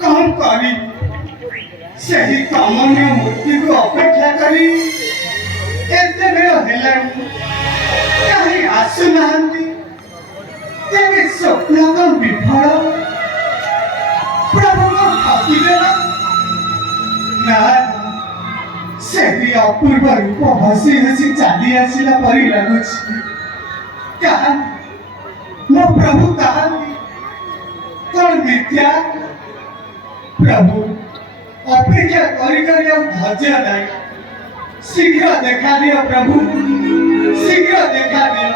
कौन करी सही कामन्य मूर्ति को अपेक्षा करी एते बेଳ ହେଲାଣି କାହିଁ ଆସୁନାହାନ୍ତି ତେବେ ସ୍ୱପ୍ନ କଣ ବିଫଳ ପ୍ରଭୁ କଣ ଭାବିଲେ ନା ସେହି ଅପୂର୍ବ ରୂପ ହସି ହସି ଚାଲି ଆସିଲା ପରି ଲାଗୁଛି କାହାନ୍ତି ମୋ ପ୍ରଭୁ କାହାନ୍ତି କଣ ମିଥ୍ୟା प्रभु अपेक्षा करी करी अब धैर्य नहीं शीघ्र देखा दियो प्रभु शीघ्र देखा दियो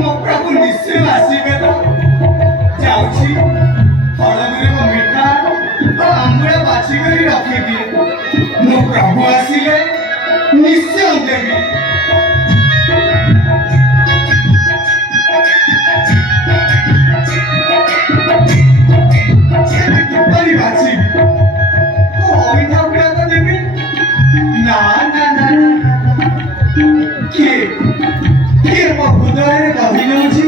मो प्रभु निश्चय आसवे तो जाऊँगी फल मिठा और आंबुड़ा बाछिक रखी दिए मो प्रभु आसिले निश्चय देवी किपरि बाछी ओइना गुड़ा तो देवी ना ना ना के मो हृदय कहि नउछि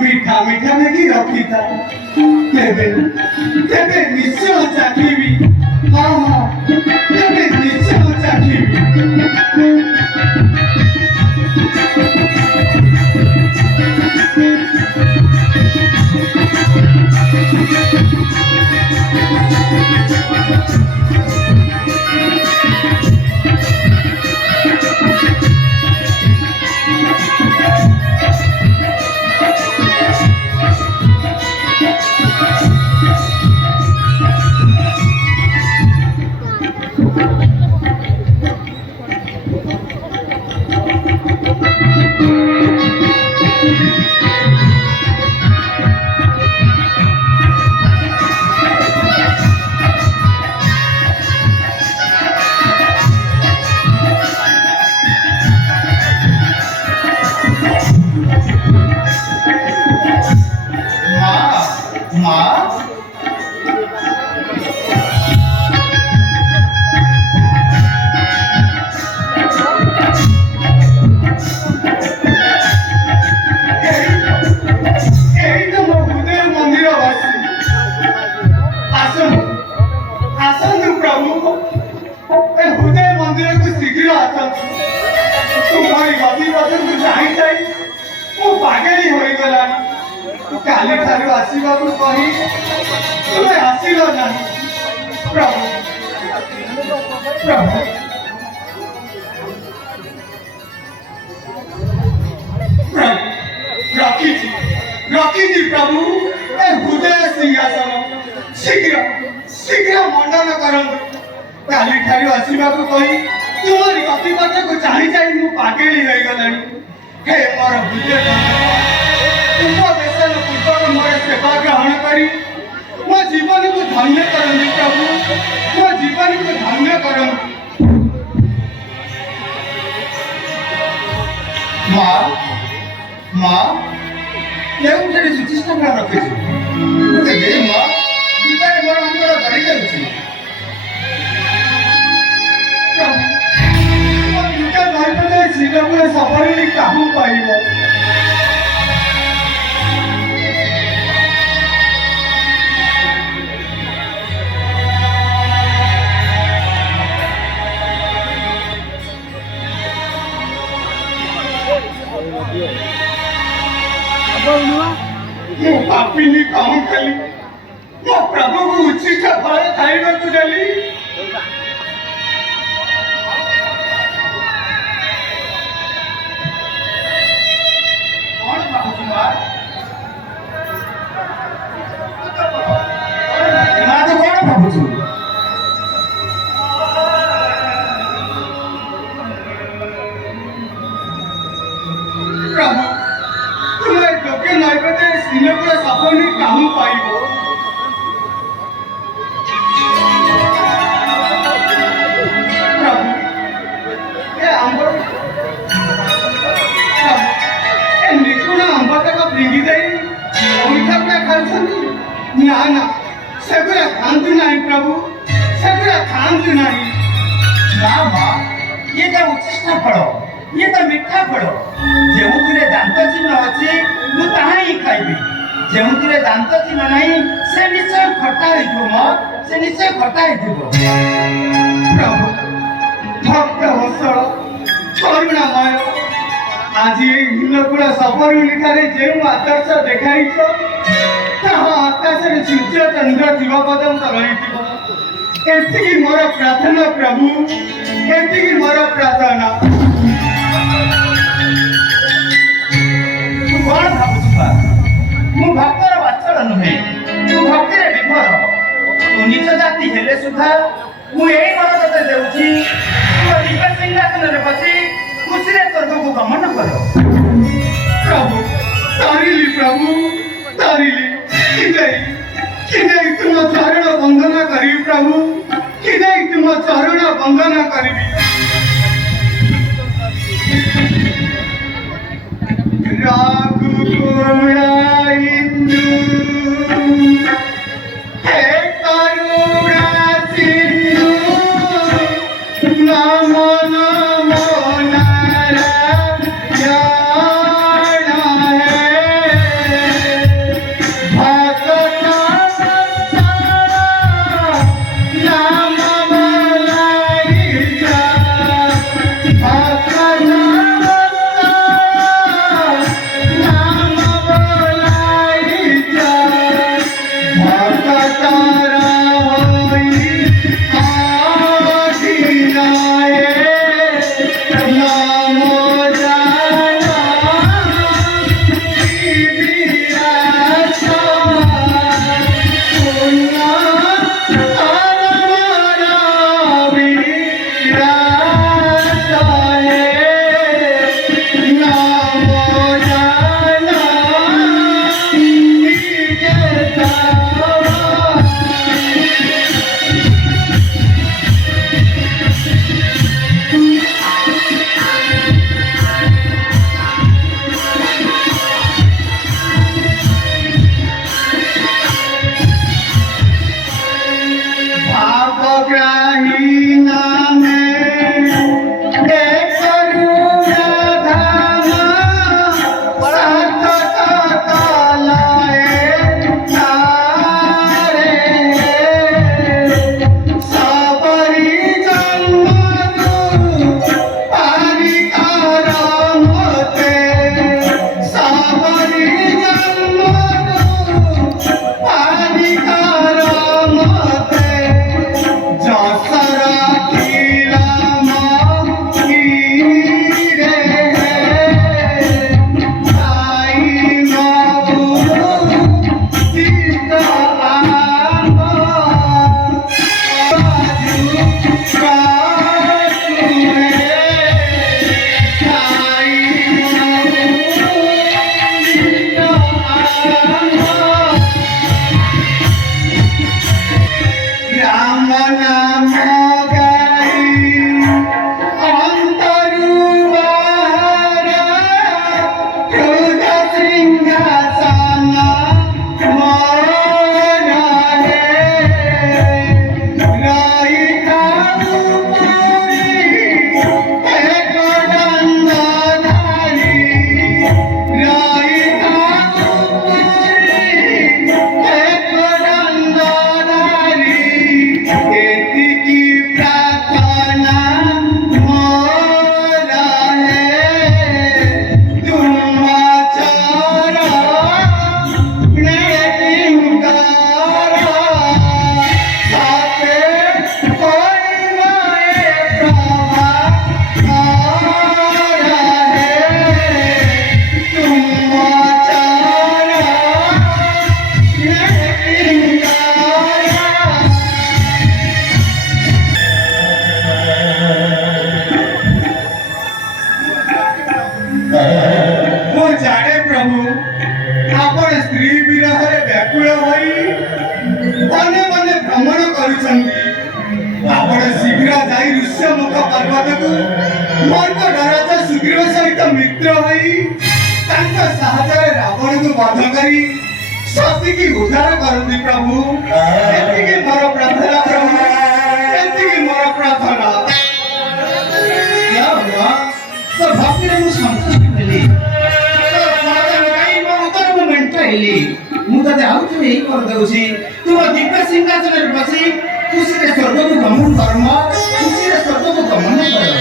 मीठा मीठा में की रखी था तेबे तेबे निश्चय चाखीबी हाँ हाँ तेबे निश्चय चाखीबी काली ठारू आसीबा को कही तुमे आसीलो ना प्रभु प्रभु रखी प्रभु ए हृदय सिंहासन शीघ्र शीघ्र मंडन करंतु काली ठारू आसीबा को कही तुमरी गतिपथ को चाहि चाहि मु पागेली होई गलानी हे मोर हृदय तुम देशर पूर्व मोर सेवा ग्रहण करी मो जीवन को धन्य करंतु प्रभु मो जीवन को धन्य करंतु माँ माँ केउठे सुचिष्ट प्राण रखिछु मते दे माँ विचार मोर अंतर धरि जाउछि प्रभु मोर लुका धरि जीवन सफल काहू पाइबो मो पापिनी काम कली मो प्रभु को उचित फल खाइबा को देली कौन बाबू मां ना तो कौन बाबू प्रभु तुम्हें लोके नैवेद्य सिनेपुर सफल काहू पाइबो ସେଗୁଡ଼ା ଖାଆନ୍ତୁ ନାହିଁ ପ୍ରଭୁ, ସେଗୁଡ଼ା ଖାଆନ୍ତୁ ନାହିଁ। ନା ମା, ଇଏ ତ ଉଚ୍ଛିଷ୍ଟ ଫଳ, ଇଏ ତ ମିଠା ଫଳ। ଯେଉଁଥିରେ ଦାନ୍ତ ଚିହ୍ନ ଅଛି ମୁଁ ତାହା ହିଁ ଖାଇବି। ଯେଉଁଥିରେ ଦାନ୍ତ ଚିହ୍ନ ନାହିଁ ସେ ନିଶ୍ଚୟ ଖଟା ହେଇଥିବ ମା, ସେ ନିଶ୍ଚୟ ଖଟା ହେଇଥିବ। ପ୍ରଭୁ ଭକ୍ତ ବତ୍ସଳ କରୁଣାମୟ, ଆଜି ଏଇ ହିନ୍ଦକୁଳ ସବରୁଣୀ ଠାରେ ଯେଉଁ ଆଦର୍ଶ ଦେଖାଇଛ ତାହା ଆକାଶରେ ସୂର୍ଯ୍ୟ ଚନ୍ଦ୍ର ଥିବା ପର୍ଯ୍ୟନ୍ତ ରହିଥିବ। ଏତିକି ମୋର ପ୍ରାର୍ଥନା ପ୍ରଭୁ, ଏତିକି ମୋର ପ୍ରାର୍ଥନା। ତୁ କଣ ଭାବୁଛୁ ବା? ମୁଁ ଭକ୍ତର ବାଛଳ ନୁହେଁ, ତୁ ଭକ୍ତିରେ ବିଭୋର। ତୁ ନିଜ ଜାତି ହେଲେ ସୁଦ୍ଧା ମୁଁ ଏଇ ବର ତତେ ଦେଉଛି, ତୁ ନିଜ ସିଂହାସନରେ ବସି ଖୁସିରେ ସ୍ୱର୍ଗକୁ ଗମନ କର। ପ୍ରଭୁ ତାରିଲି, ପ୍ରଭୁ ତାରିଲି, କିନେଇ ତୁମ ଚରଣ ବନ୍ଦନା କରିବି ପ୍ରଭୁ, କିନେଇ ତୁମ ଚରଣ ବନ୍ଦନା କରିବି। ରାଘୁକୁଳା ଇନ୍ଦୁ ହେ କରୁଣା ସିନ୍ଧୁ ନମ ନମ ନାରାୟଣ ହେ ଭକ୍ତ ନାମ ବଲାଇছা ଭକ୍ତ ନାମ ବଲାଇছা ଭକ୍ତ ତାରା ହୋଇ ଆଦିନାଏ ନାମ ଜାନା ବିରାଜ ପୁଣ୍ୟ କରମର ବିରାଜ ହେ ନାମ ଜାନା ବିଜେତା। ভাবগ্রাহী নামে করুণা ধাম সতত কলয়ে তারে সবরি জন্মরু পারিকর মতে সবরি জন্মরু পারিকর মতে যশরা খিলাম রে আই বাবু চিত আম বাজু কাতুরে আই বাবু চিত আম রাম নাম গাই অন্তরু বাহারা ক্রোধ সিংহাসন মোর হে রই থাউ পুরি এক দণ্ডধারী রই থাউ পুরি এক দণ্ডধারী এতিকি প্রার্থনা মোর হে তুম চরণে কিঙ্কর সাথে হইবায়ে প্রভা মোর হে তুম চরণে কিঙ্কর। ମୁଁ ଜାଣେ ପ୍ରଭୁ ଆପଣ ସ୍ତ୍ରୀ ବିରହରେ ବ୍ୟାକୁଳ ହୋଇ ମନେ ମନେ ଭ୍ରମଣ କରୁଛନ୍ତି। ଆପଣ ଶୀଘ୍ର ଯାଇ ଋଷ୍ୟମୁଖ ପର୍ବତକୁ ମର୍କଟରାଜ ସୁଗ୍ରୀବ ସହିତ ମିତ୍ର ହୋଇ ତାଙ୍କ ସାହାଯ୍ୟରେ ରାବଣକୁ ବଧ କରି ସତିକି ଉଦ୍ଧାର କରନ୍ତି ପ୍ରଭୁ। ଏତିକି ମୋର ପ୍ରାର୍ଥନା ପ୍ରଭୁ, ଏତିକି ମୋର ପ୍ରାର୍ଥନା। क्या हुआ तो भक्ति ने मुझे संतुष्ट मिली तो समाधान कहीं मैं उतर में मेंटेली मुझे तो आउट नहीं कर दूँगी तुम दिव्य सिंहासन पर बसी खुशी रे स्वर्ग को गमन कर्म खुशी रे स्वर्ग को गमन करो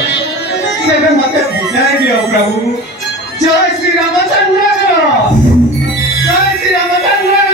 ତେବେ ମତେ ବୁଝାଇ ଦିଅ ପ୍ରଭୁ। ଜୟ ଶ୍ରୀ ରାମଚନ୍ଦ୍ର, ଜୟ ଶ୍ରୀ ରାମଚନ୍ଦ୍ର।